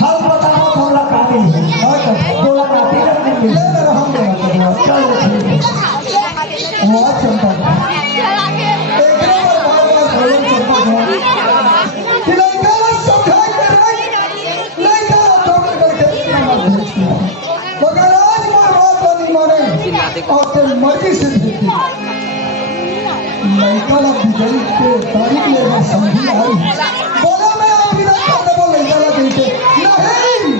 हम बता और तेरी मर्जी से भेजती लड़का ला बिजली के तारीख ले मैं समझी आई बोला मैं आप इधर कर दो लड़का ला देते नहीं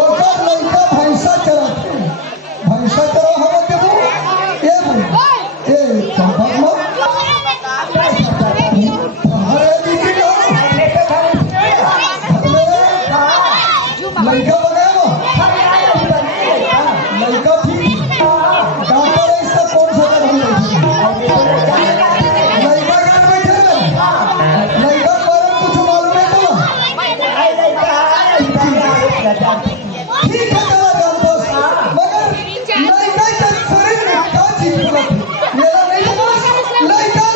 और जब लड़का भैंसा चराते भैंसा चरा हवा देबो ए चंपा मा हरे दीदी लो लड़का बनाओ लड़का ठीक डॉक्टर इसका कौन सा काम है लड़का गान बैठे लड़का पर कुछ मालूम है तो ठीक है चला जानता मगर लड़का के शरीर में क्या चीज पड़ती मेरा नहीं बस लड़का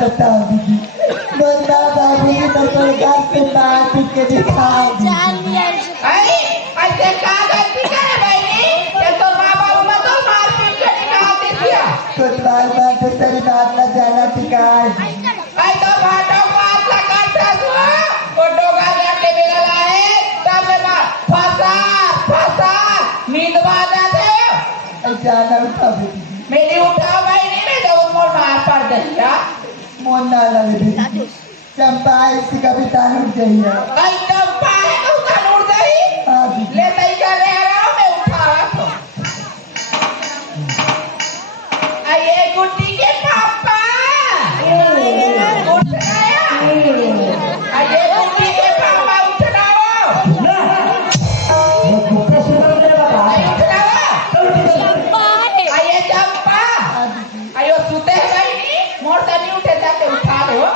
बताओ दीदी, बंदा बाबू की सरकार से मार पीट के दिखाओ ऐसे का गलती करे बहनी ये तो माँ बाबू में तो मार पीट के निकाल दे दिया कोतवाल बात है तेरी बात ना जाना टिकाए ऐ तो भाटो बात लगा था वो डोगा लेके मिला है तब मैं फसा नींद बाजा थे जाना उठा दीदी मेरी उठाओ बहनी में तो मोर मार पड़ दिया मोन ना लगे दीदी चंपा इसी का भी तान उठ जाइए ऐ चंपा है तो तान उड़ गई हाँ दीदी ले तई का ले रहा हूँ मैं उठावा तो ये गुड्डी के पापा उठ आया ये गुड्डी के पापा उठ ये चंपा आयो सुते गई मोर तनी उठे जाके उठा ले हो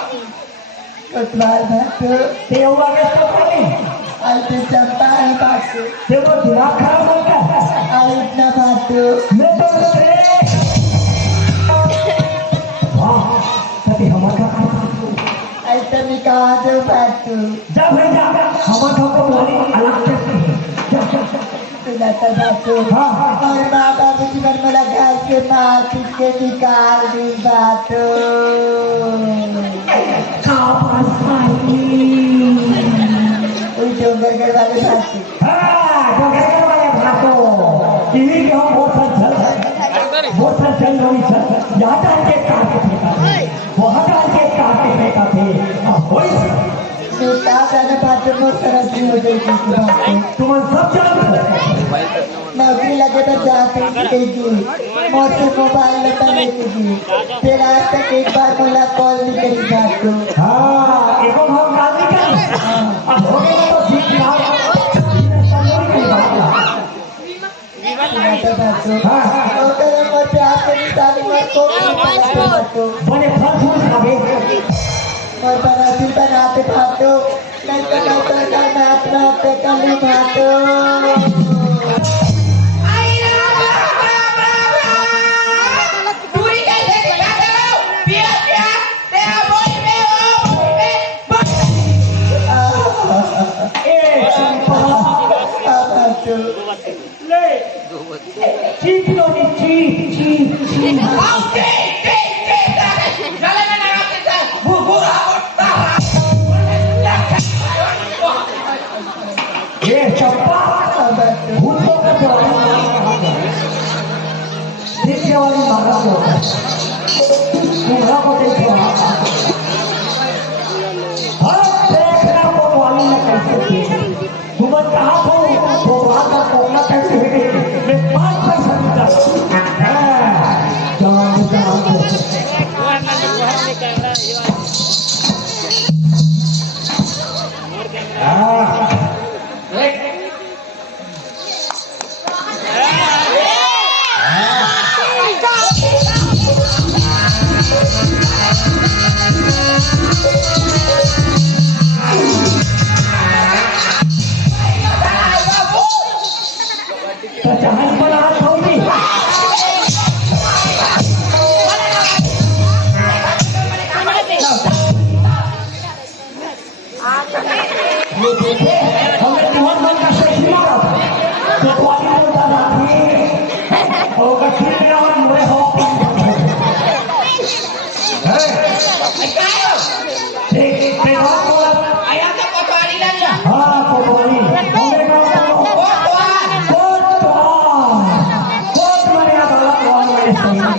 कोतवाल बात देवा के तो नहीं आइए चंपा है बात देखो दिमाग खराब हो गया आई इतना बात मैं तो वाह तभी हमारा ऐसा निकाह दो बात जब है जा हमारा को बोली अलग से सुनाता बात हाँ और माँ बाबू जीवन में लगा के मार पीट के निकाल दी बात वही डोंगरगढ़ वाले बात हाँ तो क्या वाले भागो टीवी के हम बहुत चल रही सर यहाँ के काटे फेंका थे वहाँ के काटे फेंका थे अब वही कहा जाने बात बहुत सरस भी हो जाएगी तुम सब जानते नौकरी लगे तो जाते ही मोटे मोबाइल लेता लेती थी फिर आज तक एक बार बोला कॉल नहीं करी बात को हाँ एक हम गाली कर अब हो गया तो ठीक बने फल फूल खावे आई पूरी कैसे दिखाते हो पिया पिया तेरा बोल में ए चंपा ले चीप लोनी चीप आओ के चले में ना आते थे बुरा बोलता ये चंपा भूतों का जवानी देखने वाली मारा को तुम्हारा को देखो हर देखना को वाली न कैसे थी तुम कहा हो तो वहां का कोना कैसे है मैं 5 पैसा देता जान जहां पर आ छोड़ी ये देखे हमने तुम्हारे मन का सही मारा तो पानी बोलता था और कठिन में और मुझे हो देख तेरा बोला आया तो पटवारी ना हाँ पटवारी हमने कहा कोट मारे अदालत वाले सही ना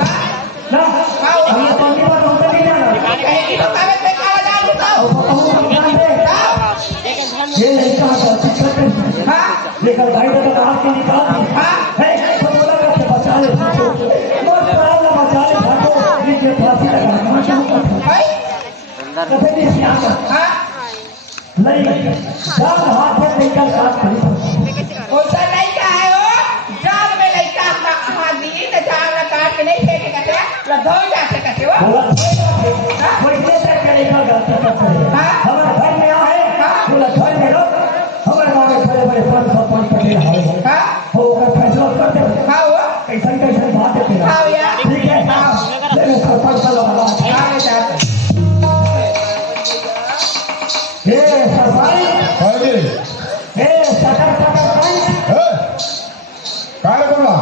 हमने पानी पर होते नहीं जाना कहीं की बतावे पे काला जान बताओ ये लड़का हाँ लेकर भाई दादा बाहर के निकाल हाँ है तो बोला कि बचा ले फाटो और प्राणा बचा ले फाटो नीचे फांसी लगा भाई कभी नहीं सिया हाँ नहीं जान हाथ में लेकर साथ खड़ी कौन-सा लड़का है वो जाल में लड़का अपना हाथ दिए न जाल में काट के नहीं फेंके कहते लधो जाके कहते हो बोला कोई कैसे करेगा गलती कर हाँ हमारे घर में आए बोला घर में रहो हमारे गांव में बड़े बड़े पांच पटेल हाल हाँ हो कर फैसला करते हाँ वो कैसन कैसन बात है तेरा हाँ यार ठीक है ले लो सरपंच साहब हाँ बेटा ये सरपंच हाँ जी ए सटर सरपंच काय बोला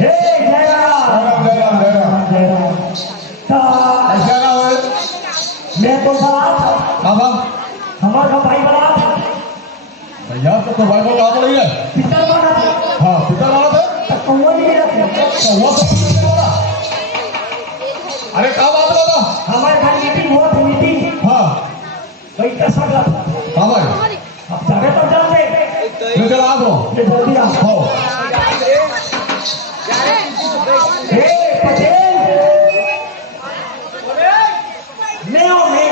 ए जयराम जयराम ता ऐसा ना हो मैं तो बात बाबा हमारा भाई बड़ा यार तो भाई को काम नहीं है पिता बड़ा हाँ पिता वाला था तो कौन नहीं रखे तो वो तो बोला अरे क्या बात बाबा हमारे घर मीटिंग हुआ थी मीटिंग हाँ वही का सगा हाँ भाई अब जाने तो जाने मैं चला आ दो ये जल्दी आ हो ए पटेल मैं हूँ मैं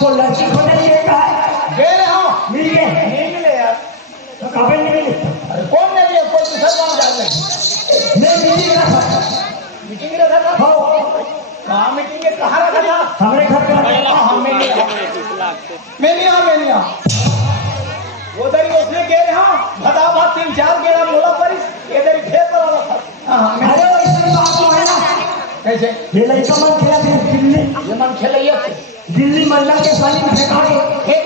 तो लड़की को नहीं लेता है मिल गए तो कभी नहीं मिले मैं मिली ना हो हमारे घर पे अरे वैसे बात तो है ना कैसे ये लड़का मन खेला थे दिल्ली महिला के साली में फेंका के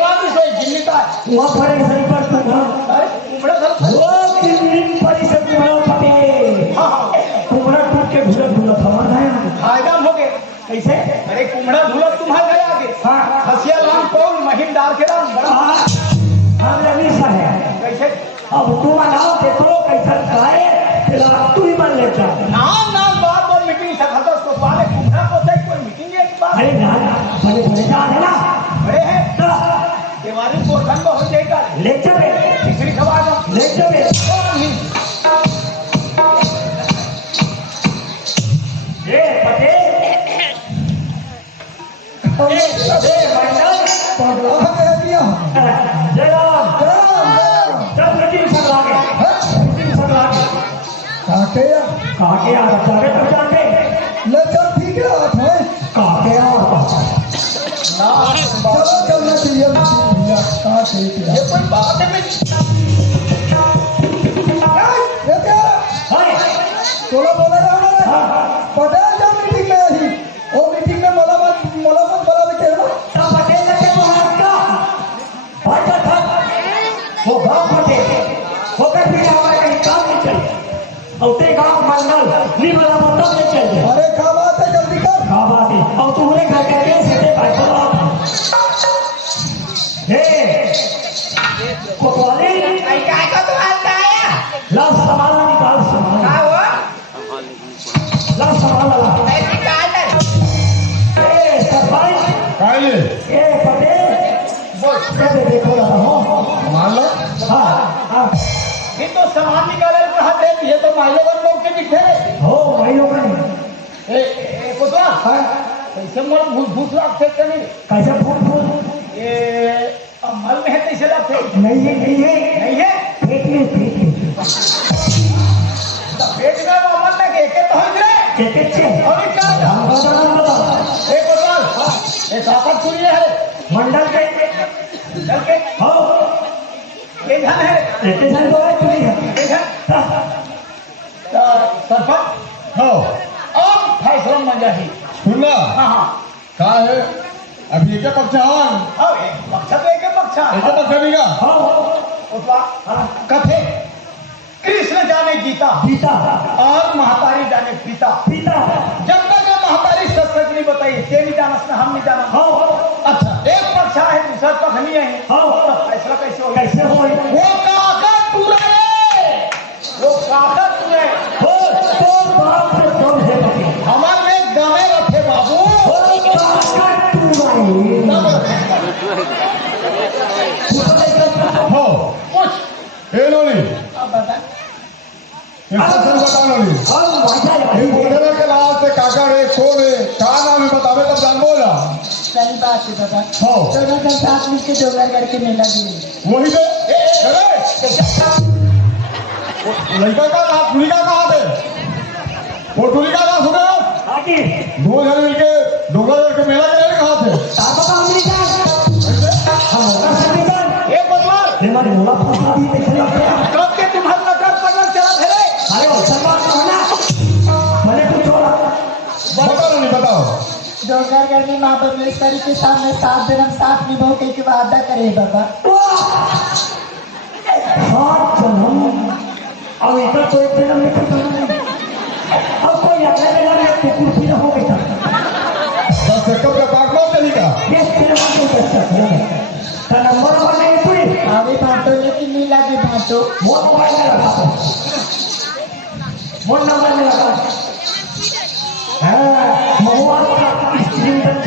वहाँ पर एक सही पर वो दिल्ली परिषद में बना पटे कुमड़ा टूट के भूला भूला थमा है कैसे अरे कुमड़ा धुलक तुम्हारे गया आगे हाँ हसिया राम कौन महिम डाल के राम बड़ा हम रवि सा है कैसे अब तुम नाम देखो कैसा खाए फिर तू ही मान लेता नाम नाम बार बार मीटिंग से खतर तो पाले कुमड़ा को से कोई मीटिंग एक बार अरे ना बड़े बड़े जान है ना बड़े हैं देवारी को ठंड हो जाएगा लेक्चर में खिचड़ी खवा दो लेक्चर में ये पटेल मंडल तो बोला हमें दिया जय राम सब मीटिंग सब लागे मीटिंग सब लागे काके या काके आ जावे तो जाके ले चल ठीक है आप है काके आ चलो चलना चाहिए भैया काके क्या ये कोई बात है ये क्या हाय तोला बोला रहा है पटेल जा मीटिंग में ही वो मीटिंग में मला मत बोला के ना सब पटेल लगे महाराज का भाई था वो गांव पटेल वो कभी हमारे कहीं काम नहीं चले और ते गांव मंडल नहीं बना मतलब नहीं चले अरे क्या बात है जल्दी कर क्या बात है और तुम्हारे घर के लिए सीधे भाई बोला हे कोतवाली आई काय का तू आता है लाल सामान निकाल सामान का हो लाल सामान ला मैं निकाल दे ए सरपंच काहे ए पटेल बोल कैसे देखो रहा हो मान लो हाँ हाँ ये तो सामान निकाले कहा थे ये तो माइलेवन लोग के दिखे हो वही लोग नहीं ए कोतवाल हाँ कैसे मर भूस लगते थे नहीं कैसे फूट फूट ये मल में है कैसे लगते नहीं है नहीं है पेट में पेट में वो मल में के तो हो गए पेट से और ये क्या हम बता ए कोतवाल ये ताकत सुनी है मंडल के चल के हो ये धन है स्टेशन तो है चुनी है ये धन सरपंच हो अब फैसला मंजाही सुनना हाँ हाँ का है अभी एक पक्ष आवन अब एक पक्षा तो एक पक्षा एक पक्ष भी का हो कोतवाल कथे कृष्ण जाने गीता पिता और महातारी जाने पिता पिता जब तक ये महातारी सच नहीं बताई ते नहीं जाना हम नहीं जाना हो अच्छा एक पक्ष है दूसरा पक्ष नहीं है हो फैसला कैसे हो कैसे हो वो काका टूरे वो काका टूरे हो तो बाप रे कौन है पति हमारे में गमे रखे बाबू हो काका तू हो कुछ ए लोनी अब बता ये फसल बता लोनी हम भाषा ये बोलने के बाद से काका रे कौन है का नाम है बतावे तब जान बोला सही बात है बाबा हो दोनों का साथ मिलके डोगर करके मेला दिए वही पे अरे लड़का का नाम टुली का कहाँ थे वो टुली का नाम सुने आप आगे दो जन मिलके डोंगर के मेला के लिए कहाँ थे ताको का अमेरिका हम होगा अमेरिका ये बदमाश हमारे मोला फंसा दी देखने लगे कब के तुम्हारा नकर पकड़ चला थे रे अरे वो सलमान कहना मैंने कुछ छोड़ा बताओ नहीं बताओ डोगर करने माँ परमेश्वरी के सामने 7 जन्म 7 निभाओ के वादा करे बाबा सात जन्म अब इधर तो एक जन्म में कुछ नहीं अब कोई अगले जन्म में कुछ भी ना हो बेटा बस सेकंड का पार्ट में चली का ये सिनेमा को बच्चा है का नंबर नहीं कोई आवे बांटो लेकिन नहीं लगे बांटो मोर मोबाइल में लगा मोर नंबर में लगा हाँ महुआ का स्क्रीन टच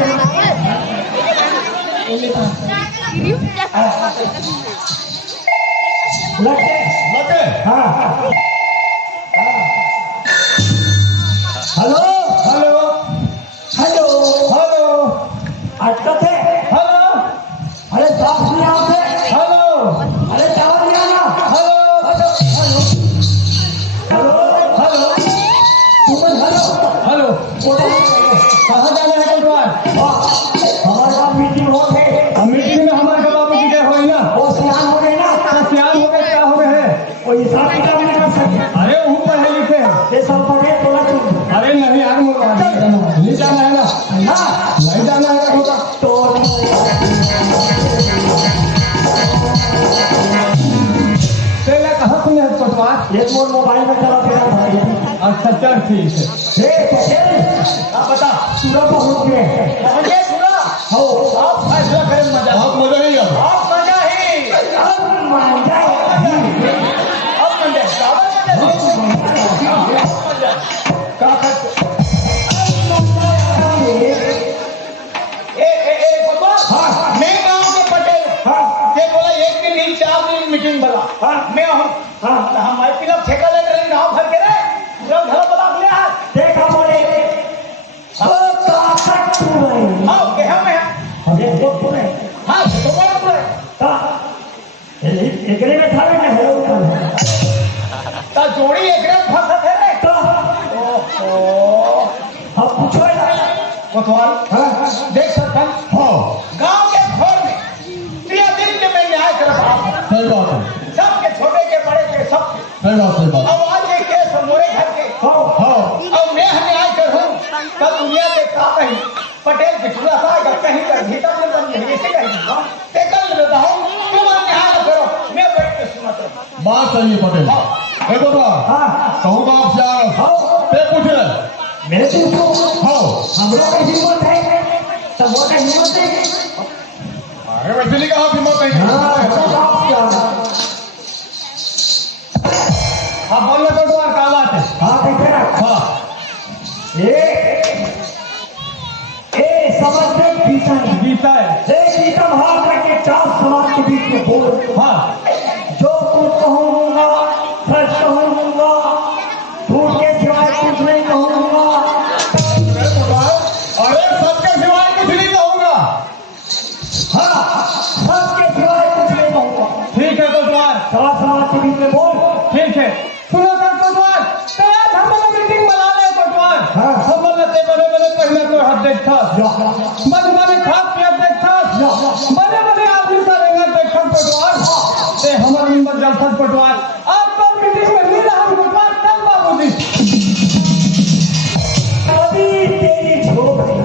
बोले बांटो लगे लगे हाँ हेलो हेलो हेलो हेलो अटका थे हेलो अरे साफ नहीं आते हेलो अरे चावल नहीं आना हेलो हेलो हेलो हेलो तुम हेलो हेलो बोलो कहाँ जाने है कल हमारे साथ मीटिंग हो गई मीटिंग में हमारे का बाबू जी क्या हुई ना वो सियान हो गए ना सियान हो गए क्या हो गए हैं वो हिसाब किताब नहीं कर सकते अरे वो पढ़े लिखे हैं ये सब पढ़े थोड़ा चुप अरे नहीं आगे मुड़ नहीं जाना है ना ना नहीं जाना है होगा तो तेरा कहाँ सुने है पटवार एक मोर मोबाइल में चला फिरा था अच्छा चल ठीक है हे पटेल बता सूरज पहुंच गए ये सुना हो आप फैसला करें मजा बहुत मजा नहीं आया आप मजा ही अब मान जाए अब मजा क्या करते हाँ मैं गांव के पटेल हाँ ये बोला एक दिन नहीं 4 दिन मीटिंग बोला हाँ। मैं हूँ हाँ हमारे पिला ठेका ले रहे गांव भर के रे पूरा घर बना लिया है देखा बोले ओ काका तू नहीं हाँ के हम हैं अरे वो तू नहीं हाँ तो जोड़ी एक रंग फंसत है रे तो ओहो अब पूछो ना कोतवाल हाँ देख सरपंच हाँ गांव के खोर में प्रिया दिन के मैं न्याय कर रहा हूं सही बात है सबके छोटे के बड़े के सब सही बात अब आज ये केस मोरे घर के हाँ हाँ अब मैं न्याय करूं कल दुनिया के का कहीं पटेल के चूड़ा सा कहीं कर भीतर में बन गई ऐसे कहीं ते कल बताओ तुम न्याय न करो मैं बैठ के सुनत रहूं बात सही है पटेल देखो तो हाँ कहूँगा आपसे आ हाँ पे पूछे मेरे से पूछो हाँ हम लोग की हिम्मत है सब वो हिम्मत है अरे वैसे नहीं कहा हिम्मत नहीं हाँ सब आप क्या हाँ बोलने को तो का बात है हाँ देखे ना हाँ ए समझते गीता नहीं गीता है गीता महाराज के 4 समाज के बीच में बोल हाँ जो कुछ कहूंगा सच कहूंगा झूठ के सिवाय कुछ नहीं कहूंगा अरे सबके सिवाय कुछ नहीं कहूँगा हाँ सबके सिवाय कुछ नहीं कहूंगा ठीक है कोतवाल 4 समाज के बीच में बोल ठीक है सुनो सर कोतवाल तो आज हम लोग मीटिंग बना ले कोतवाल हाँ। हम लोग ते बड़े पहले कोई अध्यक्ष था बड़े खास के अध्यक्ष था बड़े आदमी का रहेगा देखा कोतवाल ते हमारे मेंबर जलसा कोतवाल आज पर मीटिंग में मिला हम कोतवाल कल बाबूजी कभी तेरी झोपड़ी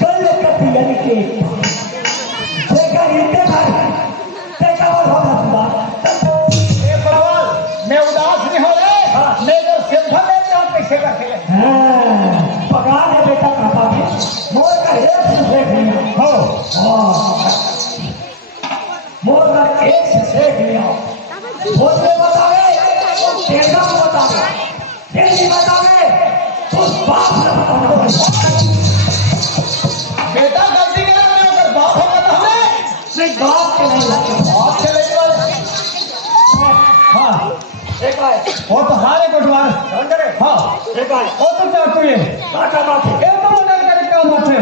गल कतियन के देखा इतने भाई देखा और होगा ए कोतवाल मैं उदास नहीं हो रहे मैं इधर सिंपल है आप कैसे रखे पका है बेटा काका के मोर का एक से देख लिया हाँ मोर का एक से देख लिया बोलते बतावे तेरा बतावे तेरी बतावे तो बाप ने बताना बेटा गलती कर रहे हो अगर बाप होगा तो हमें नहीं बाप के नहीं लगते बाप चले वाले हाँ एक आए वो तो हारे कोतवाल अंदर हाँ एक आए वो तो चाहते हैं काका बात ये तो मदद करे काम आते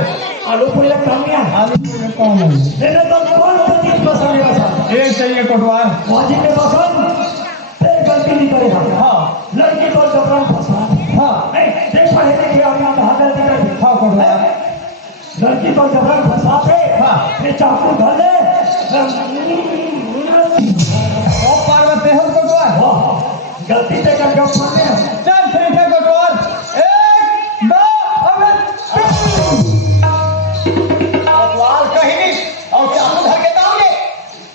आलू पूरी काम नहीं है आलू में काम है लेने तो कौन सा चीज पसंद है पसंद ये चाहिए कोतवाल वाजी के पसंद फिर गलती नहीं करेगा हाँ लड़की को कपड़ा पसंद हाँ नहीं देख पढ़े लिखे आदमी का हाथ गलती कर हाँ कोतवाल लड़की को जबरन फंसाते हाँ। फिर चाकू धर ले और पार्वती है कोतवाल वाह, गलती से कर गप मारते हैं चल ठीक है कोतवाल एक दो अबे कोतवाल कहीं नहीं और क्या हम घर के दाओगे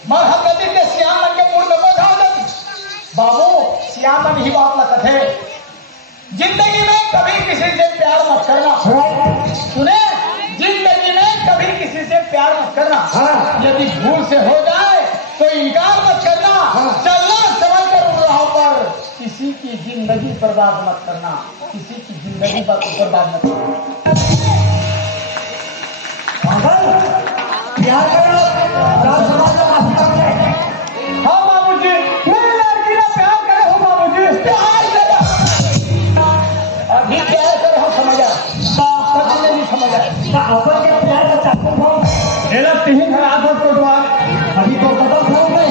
मर हम गलती से श्याम मन के मूड में बोझा हो जाती बाबू श्याम मन ही बात न कथे जिंदगी में कभी किसी से प्यार मत करना राइट सुने जिंदगी में कभी किसी से प्यार मत करना हाँ। यदि भूल से हो जाए तो इनकार मत करना चलना समझ कर उड़ रहा पर किसी की जिंदगी बर्बाद मत करना किसी की जिंदगी बर्बाद मत करना पागल प्यार करो चार समाज का माफी मांगते हैं हाँ बाबूजी मेरी लड़की ने प्यार करे हो बाबूजी प्यार करा अभी प्यार करे हो समझा कभी नहीं समझा ना अपन के प्यार का चाकू भाव एला तीन घर आधा कोटवार अभी तो कदम खाऊंगा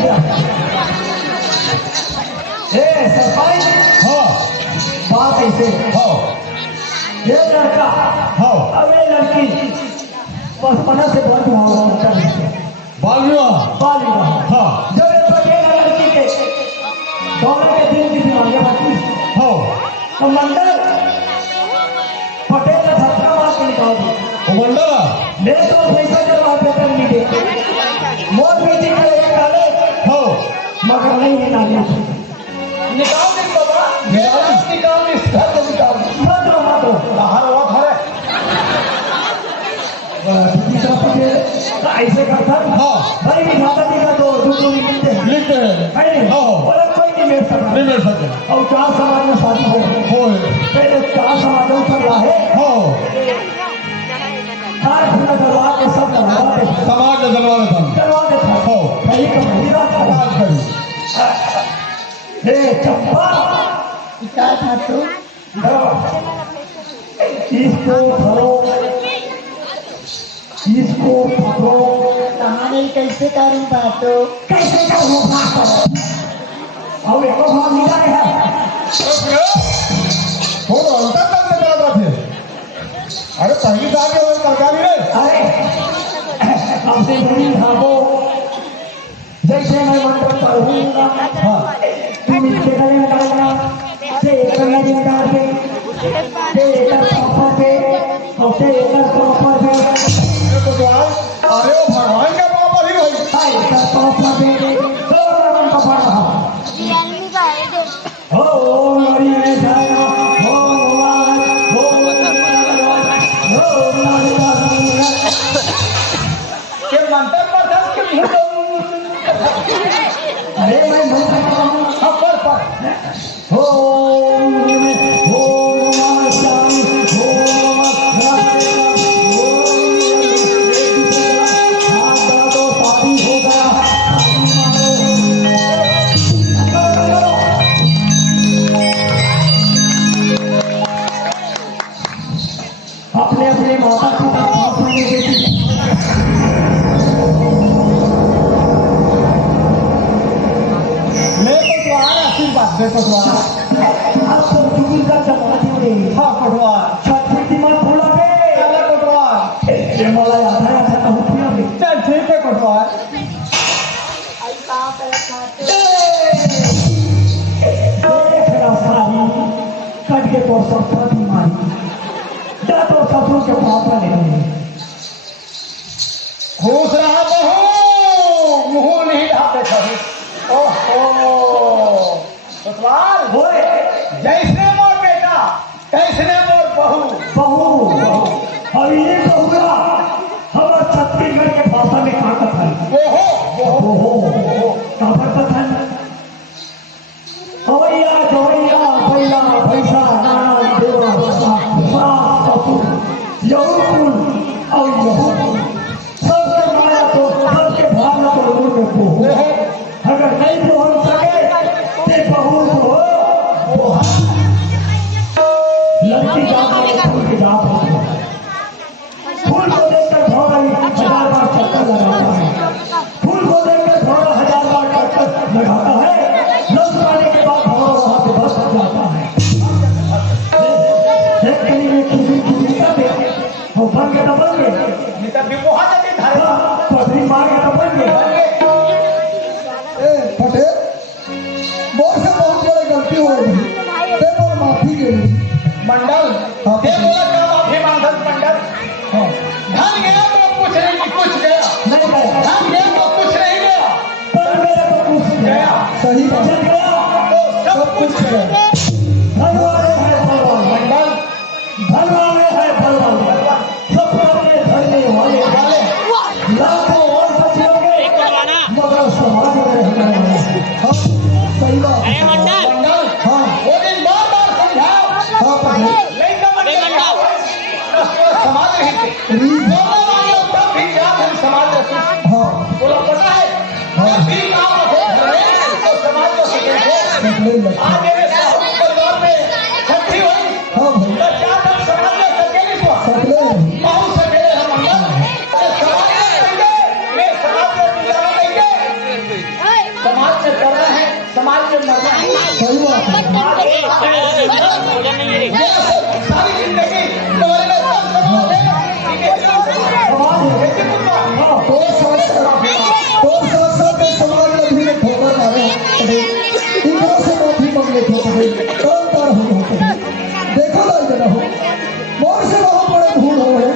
ए सरपंच हाँ बात ऐसे हाँ ये लड़का हाँ अब ये लड़की बचपना से बहुत भाव बाल विवाह बाल विवाह हाँ जब ये बचेगा लड़की के दोनों के दिल की बीमारियां बनती हाँ तो मंडल पटेल ने धक्का मार के निकाल दिया मंडला ले तो पैसा जमा पेपर नहीं दे मोर बेटी को एक डाले हाँ मगर नहीं निकाले निकाल दे बाबा निकाल दे इस घर को निकाल दे मत रो बाहर हुआ खड़े दूसरा पटेल ऐसे करता हाँ भाई माता जी का तो दुख मिलते हैं लिखते हैं नहीं हाँ बोला कोई नहीं मिल सकता नहीं मिल सकते और 4 समाज में शादी हो होए पहले 4 समाजों पर लाए हाँ हर खुला दरबार के सब दरबार के समाज में दलवा देता हूँ दरबार के था हाँ कहीं का महिला था बात करी हे चंपा क्या था तू इसको धरो इसको पकड़ो कहानी कैसे करूँ बातों कैसे करो बात करो और एक भाव निकाले है हो तो अंतर तक में करा थे अरे पहली साल के और सरकारी रे अरे आपसे बड़ी भागो जैसे मैं मंत्र पढ़ूंगा तुम इसके गले में डालना से एक नदी में डाल दे से एक कॉपर पे और से एक कॉपर पे अरे वो भगवान के पाप पर ही भाई हाय एक कॉपर पे तो हम को पढ़ रहा ओ मरी में जाना ओ के मंत्र पढ़ा के अरे मैं मंत्र पर ओम अपने अपने माता पिता अपने बेटी ले पटवार आशीर्वाद दे पटवार आप सब चुकी का चलना चाहिए हाँ पटवार छठी मत भूला चले पटवार ये मला आता है अच्छा कहूँ फिर भी चल ठीक है पटवार देखना सारी कट के तो सब पति मारी जा तो ससुर के पापा नहीं खुश रहा बहू मुंह नहीं ढाते कभी ओहो पटवार होए जैसे मोर बेटा कैसने मोर बहू बहू और ये बहुरा हमारा छत्तीसगढ़ के भाषा में कहा कथा है ओहो ओहो कहाँ पर कथा है हवैया जवैया भैया भैसा नाना देवा सास ससुर यहुकुल और यहुकुल सबके माया तो सबके भावना तो दूर में को अगर नहीं पहुंच सके ते बहू को वो लड़की जात फूल की जात फूल को देखकर थोड़ा ही 1000 बार चक्कर लगाता है फूल को देखकर थोड़ा 1000 बार चक्कर लगाता है लौट आने के बाद थोड़ा वहां से बस जाता है एक कहीं में किसी का देखे वो बन के बन गए निकल भी बहुत जल्दी धारे पथरी मार के बन गए ए पटेल मोर से बहुत बड़ी गलती हो गई ते मोर माफी के लिए मंडल ये बोला क्या माफी मांगत मंडल हाँ धन गया तो कुछ नहीं कुछ गया नहीं गए धन गया तो कुछ नहीं गया पर मेरा तो कुछ गया सही बात चल गया तो सब सब कुछ कुछ है धनवाले है धनवाले मंडल धनवाले है धनवाले सब अपने धरने वाले वाले लाखों और बचोगे मगर समाज में रहने वाले हाँ सही बात मंडल हाँ वो दिन बार समझाओ हाँ पटेल लेकिन मंडल समाज रही थी रीत दोनों वाले तब भी क्या हम समाज रखी हाँ बोला पता है जब भी काम हो रहे तो समाज को सीखेंगे पटेल लगता आज मेरे साहब परिवार में छठी हुई हाँ भाई तो क्या हम समाज में सकेली तो पटेल बहुत सकेले हम अंदर समाज में कहेंगे मैं समाज में गुजारा देंगे समाज में करना है समाज में मरना है सही बात है ये सारी जिंदगी तुम्हारे लिए सब समाज है तो साथ साथ में समाज में भी ठोकर मारे हैं पटेल इनका से माफी मांग ले पटेल काम कर हो पटेल देखो ना इधर हो मोर से बहुत बड़े भूल हो गए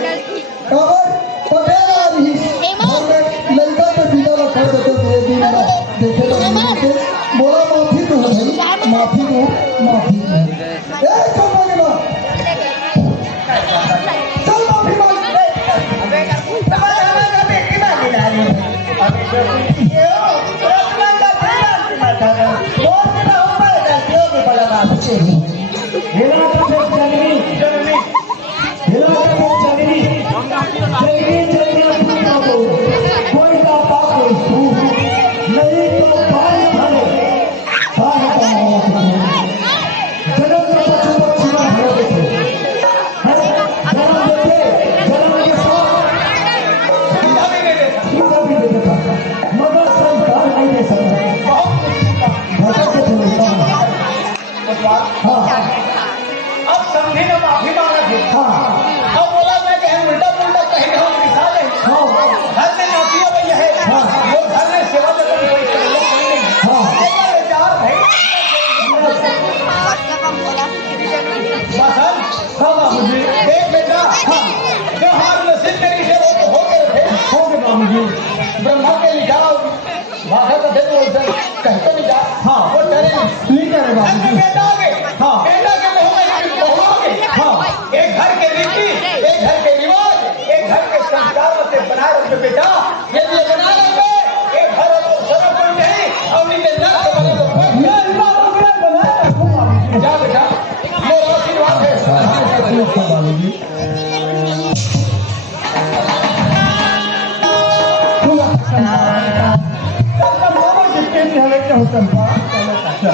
काबर पटेल आ रही हमने लड़का के बिना रखा देते दे दिन ना देखे लगे के बोला माफी दो भाई माफी दो माफी दो ए चल मांगे ना चल माफी मांग हाँ हाँ अब बोला मैं कहीं उल्टा पुल्टा कहीं हम दिखा दे हाँ घर में नातिया भाई है वो घर में सेवा जगह में कोई कर लो कोई नहीं हाँ ये विचार भाई बसन हाँ बाबूजी देख बेटा हाँ जो हाथ नसीब मेरी है वो तो हो के रखे हो गए बाबूजी ब्रह्मा के लिखा भाषा का दे बोलते कहते नहीं जा हाँ वो डरे नहीं करे घर में बाबूजी बेटा आ गए हाँ। बेटा के मुंह में बहू आ गई हाँ। एक घर के रीति एक घर के रिवाज एक घर के संस्कार से बनाए रखे बेटा यदि ये बना रखे एक घर तो सब कोई नहीं और नहीं के नाक से बने तो मैं इस बात को क्या बनाया रखूं बाबूजी जा बेटा मेरा आशीर्वाद है बाबूजी मामा जितने भी हमें क्या होता